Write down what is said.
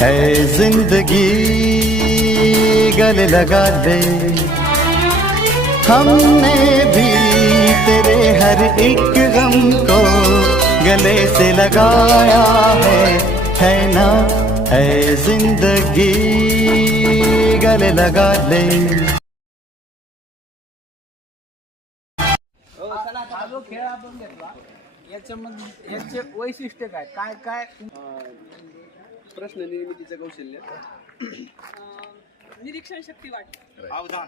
है जिंदगी गले लगा दे, हमने भी तेरे हर एक गम को गले से लगाया है ना। है जिंदगी गले लगा दे। खेळ आपण घेतला याच्यामध्ये याचे वैशिष्ट्य काय काय काय प्रश्न निर्मितीचं कौशल्य, निरीक्षण शक्ती वाढते, अवधान